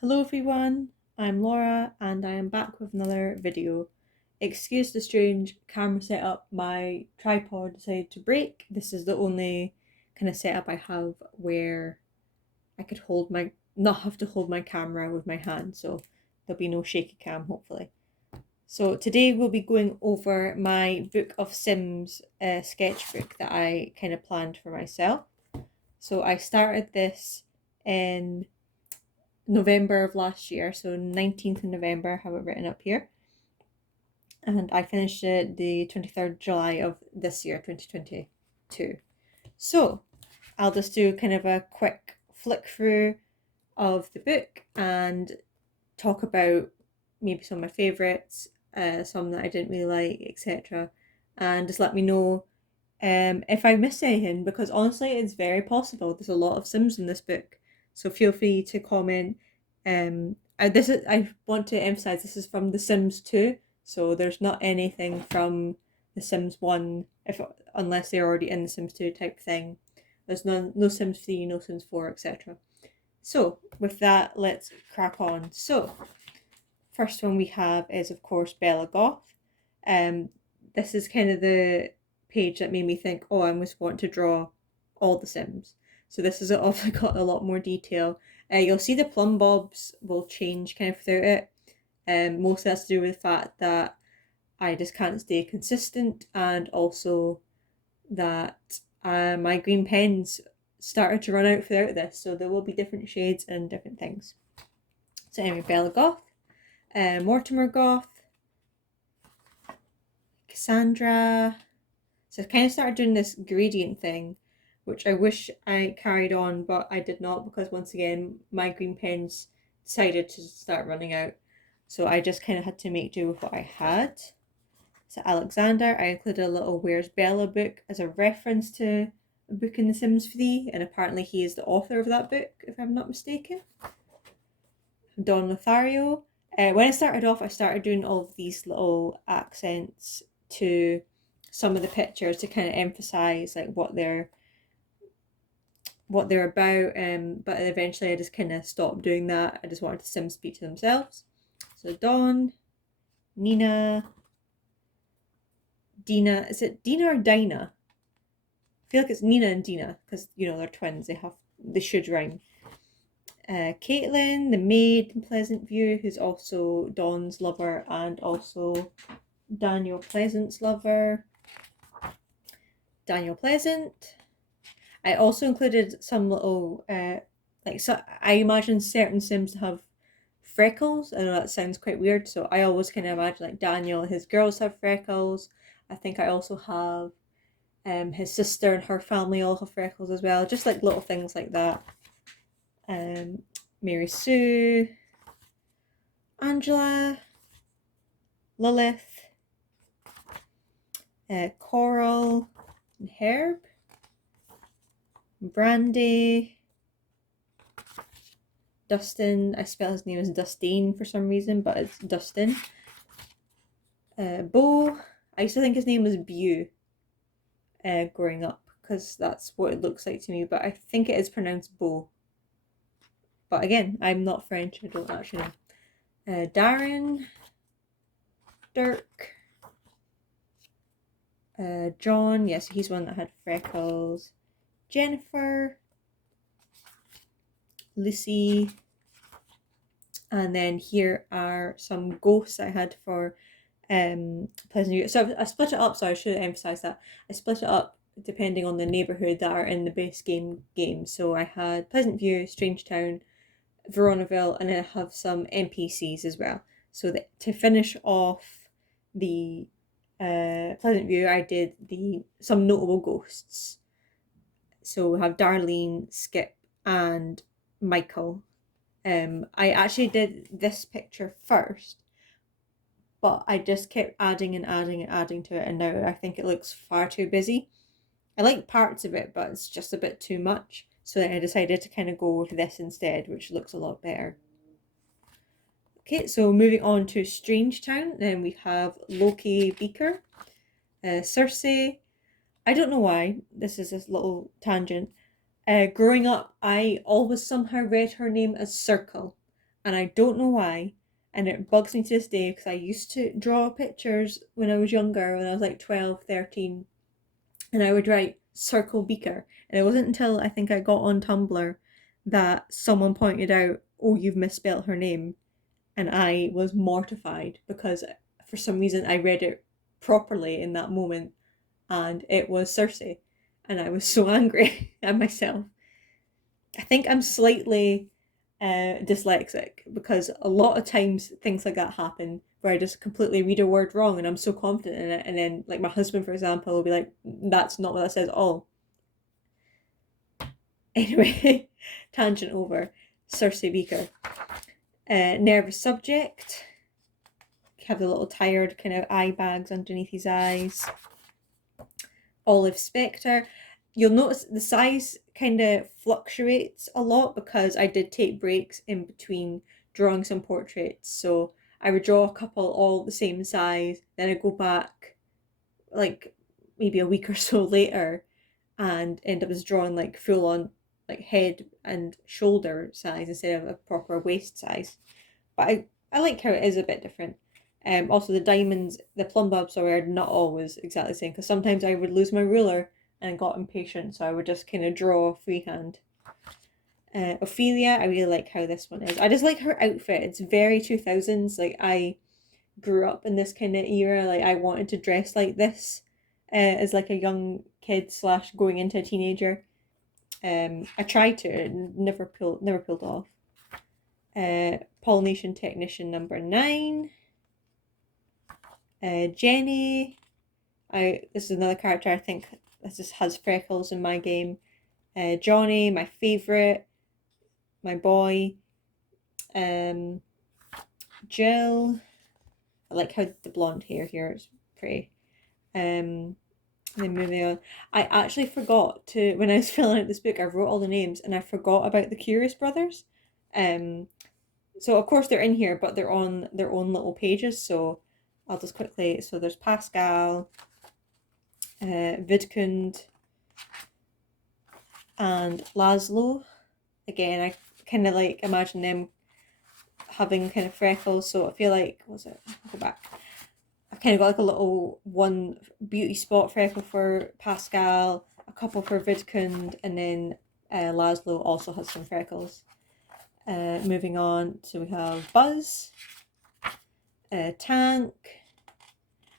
Hello everyone, I'm Laura and I am back with another video. Excuse the strange camera setup, my tripod decided to break. This is the only kind of setup I have where I could not have to hold my camera with my hand, so there'll be no shaky cam hopefully. So today we'll be going over my Book of Sims sketchbook that I kind of planned for myself. So I started this in November of last year, so 19th of November, I have it written up here. And I finished it the 23rd July of this year, 2022. So I'll just do kind of a quick flick through of the book and talk about maybe some of my favourites, some that I didn't really like, etc. And just let me know if I miss anything, because honestly, it's very possible. There's a lot of Sims in this book, so feel free to comment. I want to emphasize this is from The Sims 2, so there's not anything from The Sims 1, if unless they're already in The Sims 2 type thing. There's no Sims 3, no Sims 4, etc. So with that, let's crack on. So first one we have is of course Bella Goth. Um, this is kind of the page that made me think, oh, I must want to draw all the Sims. So this has also got a lot more detail. You'll see the plumb bobs will change kind of throughout it. Mostly that's to do with the fact that I just can't stay consistent, and also that my green pens started to run out throughout this, so there will be different shades and different things. So anyway, Bella Goth, Mortimer Goth, Cassandra. So I kind of started doing this gradient thing, which I wish I carried on, but I did not, because once again, my green pens decided to start running out. So I just kind of had to make do with what I had. So Alexander, I included a little Where's Bella book as a reference to a book in The Sims 3, and apparently he is the author of that book, if I'm not mistaken. Don Lothario. When I started off, I started doing all of these little accents to some of the pictures to kind of emphasize like what they're about. But eventually I just kind of stopped doing that. I just wanted the Sims speak to themselves. So Dawn, Nina, Dina. Is it Dina or Dinah? I feel like it's Nina and Dina because they're twins. They should rhyme. Caitlin, the maid in Pleasant View, who's also Dawn's lover and also Daniel Pleasant's lover. Daniel Pleasant. I also included some little so I imagine certain Sims have freckles. I know that sounds quite weird, so I always kind of imagine like Daniel, his girls have freckles. I think I also have his sister and her family all have freckles as well. Just like little things like that. Mary Sue, Angela, Lilith, Coral, and Herb, Brandy, Dustin. I spell his name as Dustine for some reason, but it's Dustin. Bo. I used to think his name was Bew growing up because that's what it looks like to me, but I think it is pronounced Bo. But again, I'm not French, I don't actually know. Darren, Dirk, John, yes, he's one that had freckles. Jennifer, Lucy, and then here are some ghosts I had for Pleasant View. So I split it up, so I should emphasize that. I split it up depending on the neighbourhood that are in the base game. So I had Pleasant View, Strangetown, Veronaville, and then I have some NPCs as well. So to finish off the Pleasant View, I did some notable ghosts. So we have Darlene, Skip, and Michael. I actually did this picture first, but I just kept adding and adding and adding to it, and now I think it looks far too busy. I like parts of it, but it's just a bit too much. So then I decided to kind of go with this instead, which looks a lot better. Okay, so moving on to Strangetown, then we have Loki Beaker, Cersei. I don't know why, this is this little tangent. Growing up, I always somehow read her name as Circle, and I don't know why. And it bugs me to this day because I used to draw pictures when I was younger, when I was like 12, 13, and I would write Circle Beaker. And it wasn't until I think I got on Tumblr that someone pointed out, oh, you've misspelled her name. And I was mortified because for some reason I read it properly in that moment and it was Cersei. And I was so angry at myself. I think I'm slightly dyslexic because a lot of times things like that happen where I just completely read a word wrong and I'm so confident in it. And then, like, my husband, for example, will be like, that's not what that says at all. Anyway, tangent over. Cersei Beaker. Nervous subject. Have the little tired kind of eye bags underneath his eyes. Olive Spectre. You'll notice the size kind of fluctuates a lot because I did take breaks in between drawing some portraits. So I would draw a couple all the same size, then I'd go back like maybe a week or so later and end up as drawing like full on like head and shoulder size instead of a proper waist size. But I like how it is a bit different. Also, the diamonds, the plumb bobs, sorry, are not always exactly the same because sometimes I would lose my ruler and got impatient, so I would just kind of draw freehand. Ophelia, I really like how this one is. I just like her outfit. It's very 2000s. Like, I grew up in this kind of era. Like, I wanted to dress like this as like a young kid slash going into a teenager. I tried to, never pulled off. Pollination Technician number 9. Jenny. This is another character I think this just has freckles in my game. Johnny, my favourite. My boy. Jill. I like how the blonde hair here is pretty. Then moving on. I actually forgot to, when I was filling out this book, I wrote all the names and I forgot about the Curious Brothers. So of course they're in here, but they're on their own little pages. So I'll just quickly, so there's Pascal, Vidkund, and Laszlo. Again, I kind of like imagine them having kind of freckles, so I feel like, what was it? I'll go back. I've kind of got like a little one beauty spot freckle for Pascal, a couple for Vidkund, and then Laszlo also has some freckles. Moving on, so we have Buzz, Tank.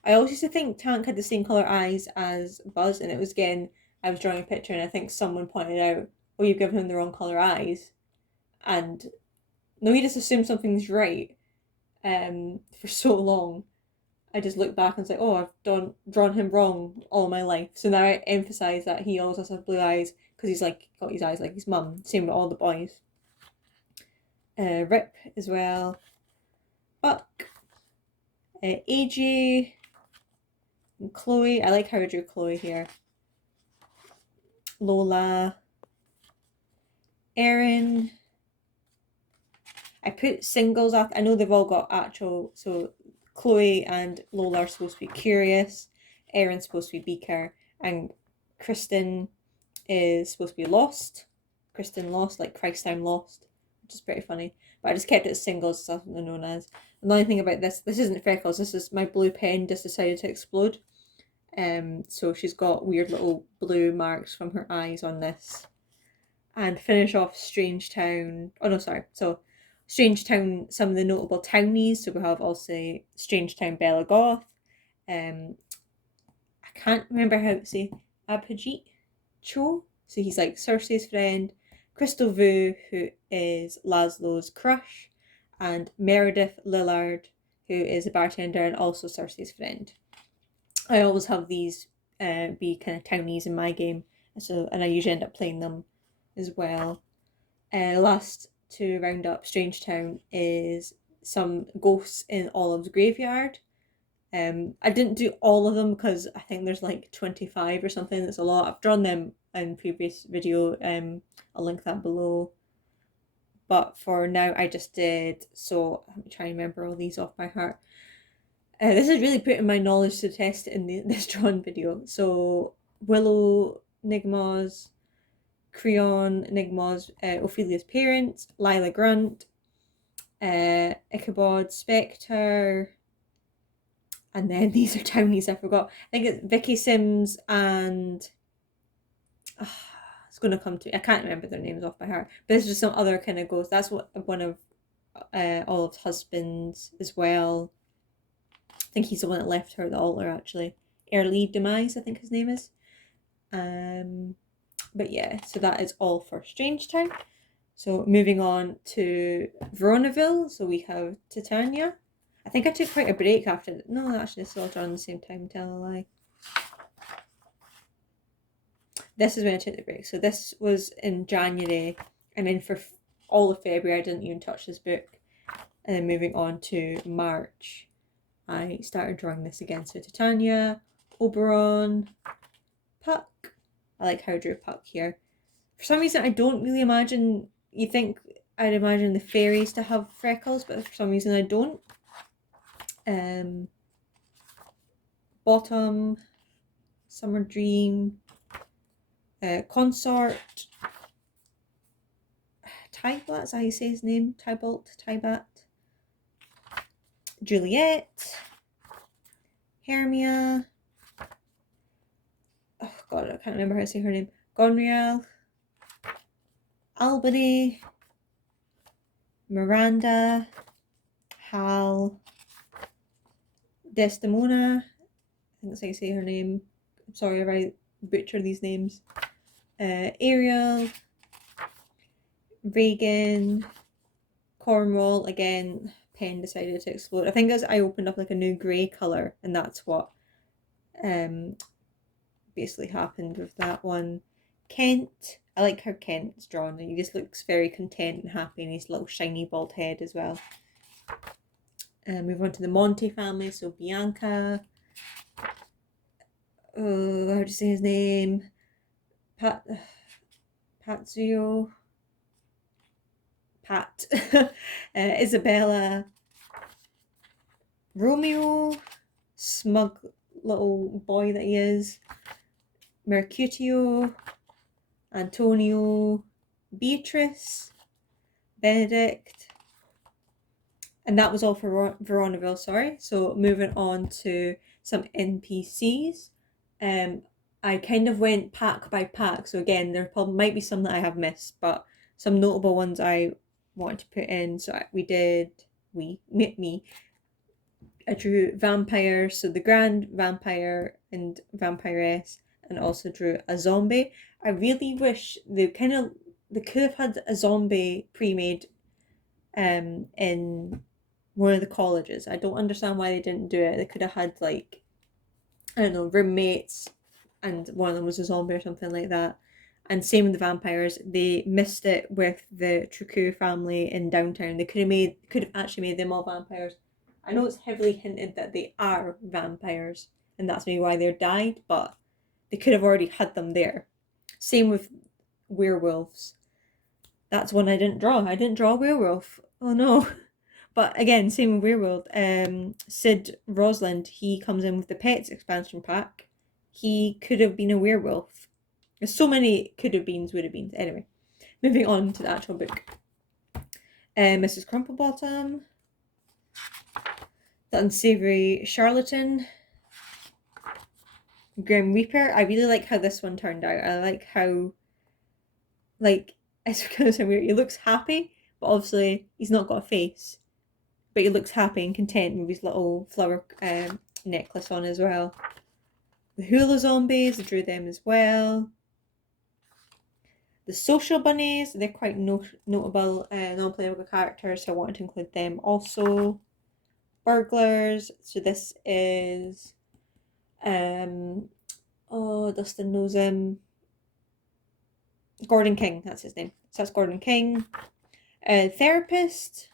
I always used to think Tank had the same colour eyes as Buzz, and it was, again, I was drawing a picture and I think someone pointed out, oh, you've given him the wrong colour eyes. And no, he just assumed something's right for so long. I just look back and say, oh, I've drawn him wrong all my life. So now I emphasise that he always has blue eyes because he's like got his eyes like his mum. Same with all the boys. Rip as well. Buck. AJ. And Chloe. I like how I drew Chloe here. Lola. Erin. I put singles after. I know they've all got actual. So Chloe and Lola are supposed to be curious. Erin's supposed to be Beaker. And Kristen is supposed to be lost. Kristen lost, like Christ I'm lost, which is pretty funny. But I just kept it as singles, so that's what they're known as. Another thing about this isn't freckles, this is my blue pen just decided to explode. So she's got weird little blue marks from her eyes on this. And finish off Strangetown. Oh no, sorry. So Strangetown, some of the notable townies. So we have also Strangetown Bella Goth. I can't remember how to say Abhijit Cho. So he's like Cersei's friend. Crystal Vu, who is Laszlo's crush. And Meredith Lillard, who is a bartender and also Cersei's friend. I always have these be kind of townies in my game. And I usually end up playing them as well. Last to round up Strangetown is some ghosts in Olive's graveyard. I didn't do all of them because I think there's like 25 or something. That's a lot. I've drawn them in previous video. I'll link that below. But for now, I just did. So I'm trying to remember all these off by heart. This is really putting my knowledge to the test in this drawn video. So Willow Nigma's, Creon Nigma's, Ophelia's parents, Lila Grunt, Ichabod, Spectre, and then these are townies I forgot. I think it's Vicky Sims and it's going to come to. I can't remember their names off by heart, but it's just some other kind of ghost. That's what one of Olive's husbands as well. I think he's the one that left her at the altar actually. Early Demise, I think his name is. But yeah, so that is all for Strangetown. So moving on to Veronaville, so we have Titania. I think I took quite a break after. No, actually, it's all around the same time. Tell a lie. This is when I took the break. So this was in January, and then for all of February, I didn't even touch this book. And then moving on to March, I started drawing this again. So Titania, Oberon, Puck. I like how I drew Puck here. For some reason, I don't really imagine. You think I'd imagine the fairies to have freckles, but for some reason I don't. Bottom, Summer Dream, Consort, Tybalt, is that how you say his name? Tybat. Juliet, Hermia. Oh god, I can't remember how to say her name. Gonriel, Albany, Miranda, Hal, Desdemona. I think that's how you say her name. I'm sorry if I butcher these names. Ariel, Reagan, Cornwall. Again, pen decided to explode. I think as I opened up like a new grey colour, and that's what basically happened with that one. Kent. I like how Kent's drawn. He just looks very content and happy in his little shiny bald head as well. Move on to the Monte family. So Bianca. Oh, how do you say his name? Patsuyo. Pat. Isabella. Romeo. Smug little boy that he is. Mercutio. Antonio. Beatrice. Benedict. And that was all for Veronaville, sorry. So moving on to some NPCs. I kind of went pack by pack. So again, there probably might be some that I have missed, but some notable ones I want to put in. So me. I drew vampires, so the Grand Vampire and Vampiress, and also drew a zombie. I really wish they could have had a zombie pre-made in one of the colleges. I don't understand why they didn't do it. They could have had like, I don't know, roommates and one of them was a zombie or something like that. And same with the vampires. They missed it with the Trucou family in Downtown. They could have actually made them all vampires. I know it's heavily hinted that they are vampires and that's maybe why they're died, but they could have already had them there. Same with werewolves. That's one I didn't draw. I didn't draw a werewolf. Oh no. But again, same with werewolf. Sid Rosalind, he comes in with the Pets expansion pack. He could have been a werewolf. There's so many could have beens, would have beens. Anyway, moving on to the actual book. Mrs. Crumplebottom, The Unsavory Charlatan, Grim Reaper. I really like how this one turned out. I like how, like, it's kind of weird. He looks happy, but obviously he's not got a face. But he looks happy and content with his little flower necklace on as well. The Hula Zombies, I drew them as well. The Social Bunnies, they're quite notable non-playable characters, so I wanted to include them also. Burglars, so this is, Dustin knows him. Gordon King, that's his name. So that's Gordon King. Therapist.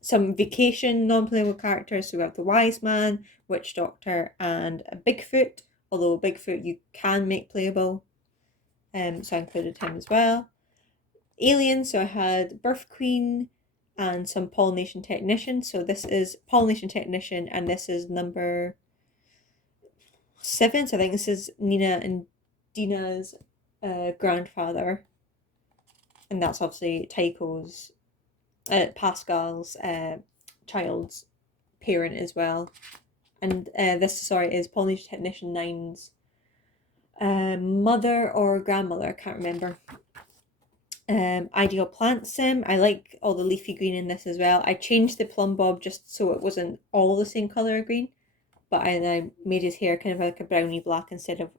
Some vacation non-playable characters. So we have the Wise Man, Witch Doctor, and a Bigfoot. Although Bigfoot you can make playable. So I included him as well. Aliens, so I had Birth Queen and some Pollination Technician. So this is Pollination Technician and this is number 7. So I think this is Nina and Dina's grandfather. And that's obviously Tycho's Pascal's child's parent as well. And this, sorry, is Polynesian Technician 9's mother or grandmother, I can't remember. Ideal Plant Sim. I like all the leafy green in this as well. I changed the plumb bob just so it wasn't all the same colour of green, but I made his hair kind of like a brownie black instead of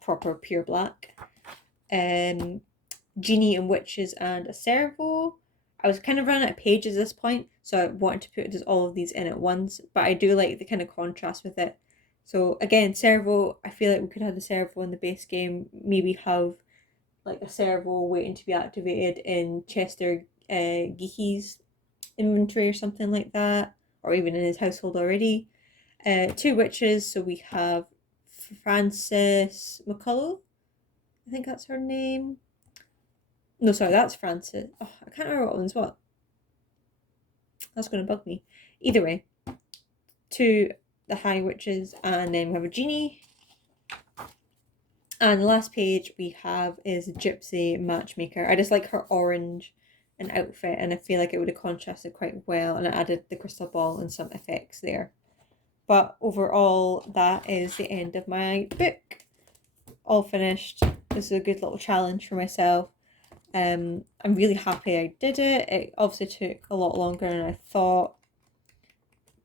proper pure black. Genie and Witches and a Servo. I was kind of running out of pages at this point, so I wanted to put just all of these in at once, but I do like the kind of contrast with it. So again, Servo, I feel like we could have the Servo in the base game, maybe have like a Servo waiting to be activated in Chester Geeky's inventory or something like that, or even in his household already. Two witches, so we have Frances McCullough, I think that's her name. No, sorry, that's Frances. Oh, I can't remember what one's what. That's going to bug me. Either way, two the high witches, and then we have a genie. And the last page we have is Gypsy Matchmaker. I just like her orange and outfit, and I feel like it would have contrasted quite well, and I added the crystal ball and some effects there. But overall, that is the end of my book. All finished. This is a good little challenge for myself. I'm really happy I did it. It obviously took a lot longer than I thought.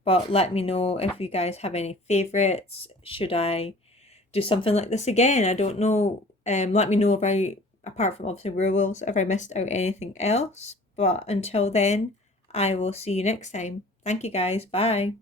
But let me know if you guys have any favourites. Should I do something like this again? I don't know. Let me know about, apart from obviously werewolves, if I missed out anything else. But until then, I will see you next time. Thank you guys. Bye.